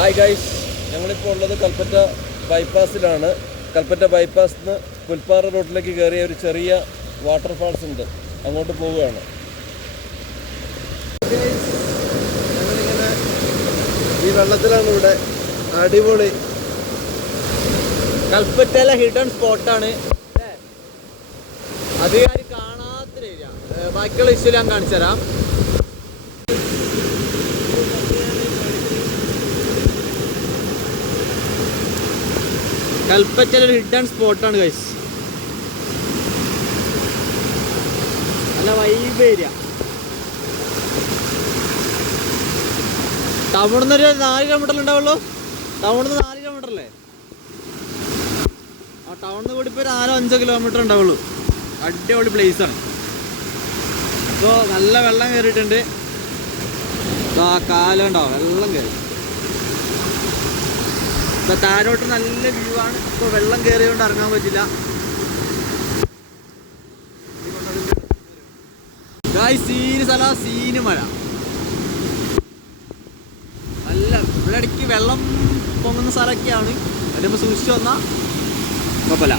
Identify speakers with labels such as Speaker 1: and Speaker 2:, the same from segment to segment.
Speaker 1: Hi guys ഞങ്ങളിപ്പോൾ ഉള്ളത് കൽപ്പറ്റ ബൈപ്പാസിലാണ് കൽപ്പറ്റ ബൈപ്പാസിൽ നിന്ന് പുൽപ്പാറ റോഡിലേക്ക് കയറിയ ഒരു ചെറിയ വാട്ടർഫാൾസ് ഉണ്ട്. അങ്ങോട്ട് പോവുകയാണ്. ഞങ്ങളിങ്ങനെ ഈ വെള്ളത്തിലാണ് ഇവിടെ അടിപൊളി
Speaker 2: കൽപ്പറ്റയിലെ ഹിഡൻ സ്പോട്ടാണ് അധികാരി കാണാത്ത ഏരിയ ബാക്കിയുള്ള ഇഷ്യൂ ഞാൻ കാണിച്ചു തരാം കൽപ്പറ്റയിലെ ഒരു ഹിഡൻ സ്പോട്ടാണ് ഗൈസ് നല്ല വൈബ് ഏരിയ ടൗണിൽ നിന്ന് ഒരു നാല് കിലോമീറ്റർ ഉണ്ടാവുള്ളൂ? ടൗണിൽ നിന്ന് നാല് കിലോമീറ്റർ അല്ലേ? ആ ടൗണിൽ നിന്ന് കൂടി ഇപ്പോൾ നാലോ അഞ്ചോ കിലോമീറ്റർ ഉണ്ടാവുള്ളൂ. അടിപൊളി ആണ്. ഇപ്പോൾ നല്ല വെള്ളം കയറിയിട്ടുണ്ട് ആ കാലം ഉണ്ടാവും വെള്ളം കയറി ഇപ്പോൾ താഴോട്ട് നല്ല വ്യൂ ആണ്. ഇപ്പൊ വെള്ളം കയറിയോണ്ട് ഇറങ്ങാൻ പറ്റില്ല. സീന് സീന് മഴ. നല്ല ഇവിടെ ഇടയ്ക്ക് വെള്ളം പൊങ്ങുന്ന സ്ഥലമൊക്കെയാണ്. അതിപ്പോ സൂക്ഷിച്ചു വന്നാൽ കുഴപ്പമില്ല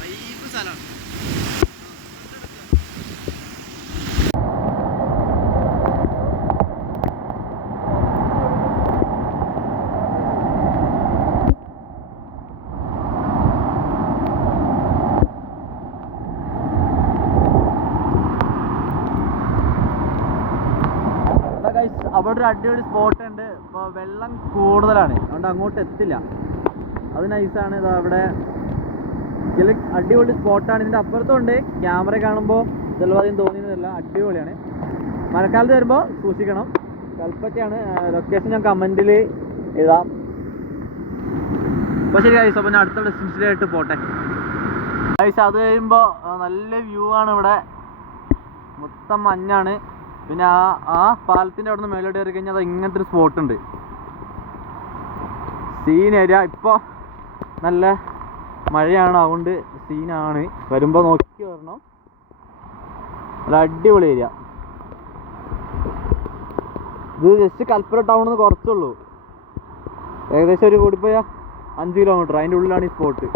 Speaker 2: വൈബ് സ്ഥലമാണ് അവിടെ ഒരു അടിപൊളി സ്പോട്ട് ഉണ്ട്. ഇപ്പോൾ വെള്ളം കൂടുതലാണ്. അതുകൊണ്ട് അങ്ങോട്ട് എത്തില്ല. അത് നൈസാണ് ഇത് അവിടെ ഇതിൽ അടിപൊളി സ്പോട്ടാണ് ഇതിന്റെ അപ്പുറത്തുണ്ട്. ക്യാമറ കാണുമ്പോൾ ചിലപ്പോൾ അധികം തോന്നിയതല്ല അടിപൊളിയാണ്. മഴക്കാലത്ത് വരുമ്പോൾ സൂക്ഷിക്കണം. കൽപ്പറ്റയാണ്. ലൊക്കേഷൻ ഞാൻ കമന്റിൽ എഴുതാം. അപ്പോൾ ശരി ഗൈസ് അപ്പോൾ ഞാൻ അടുത്ത ഡെസ്റ്റിനേഷനിലായിട്ട് പോട്ടെ. ഗൈസ് അത് കഴിയുമ്പോൾ നല്ല വ്യൂ ആണ് ഇവിടെ. മൊത്തം മഞ്ഞാണ്. പിന്നെ ആ ആ പാലത്തിന്റെ അവിടെ നിന്ന് മേലോട്ട് കയറി കഴിഞ്ഞാൽ അത് ഇങ്ങനത്തെ ഒരു സ്പോട്ട് ഉണ്ട്. സീൻ ഏരിയ ഇപ്പോൾ നല്ല മഴയാണ് അതുകൊണ്ട് സീനാണ് വരുമ്പോ നോക്കി വരണം. ഒരു അടിപൊളി ഏരിയ ഇത് ജസ്റ്റ് കൽപ്പുര ടൗണിൽ നിന്ന് കുറച്ചുള്ളൂ. ഏകദേശം ഒരു കൂടിപ്പോയ അഞ്ച് കിലോമീറ്റർ അതിന്റെ ഉള്ളിലാണ് ഈ സ്പോട്ട്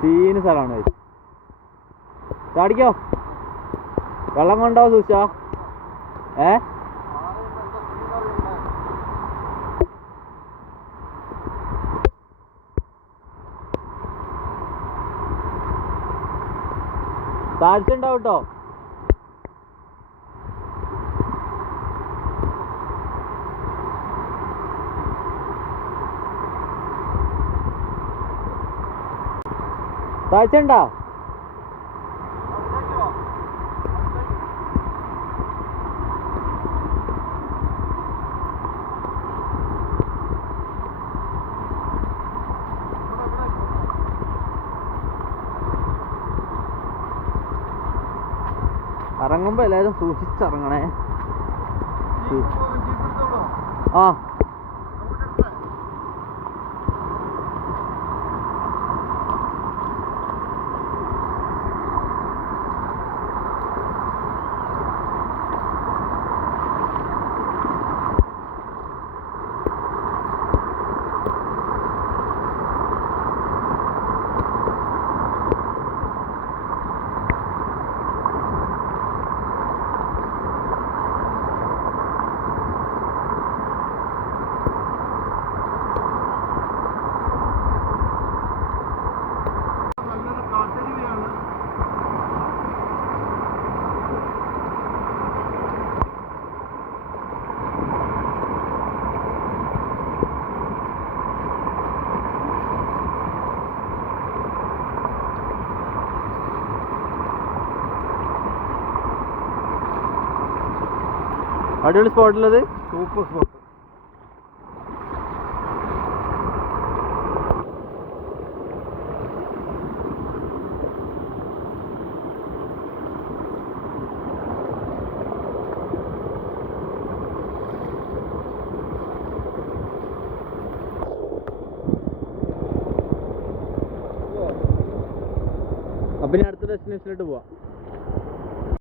Speaker 2: സീന് സ്ഥലമാണ് ചാടിക്കോ വെള്ളം കൊണ്ടാവോ സൂച്ചാ ഏ? താഴ്ചയുണ്ടാവും കേട്ടോ താഴ്ച ഇറങ്ങുമ്പോ എല്ലാവരും സൂക്ഷിച്ചിറങ്ങണേ. ആ. അടിപൊളി സ്പോട്ടിലത് സൂപ്പർ സ്പോട്ട് അപ്പം അടുത്ത ഡെസ്റ്റിനേഷനിലോട്ട് പോവാം.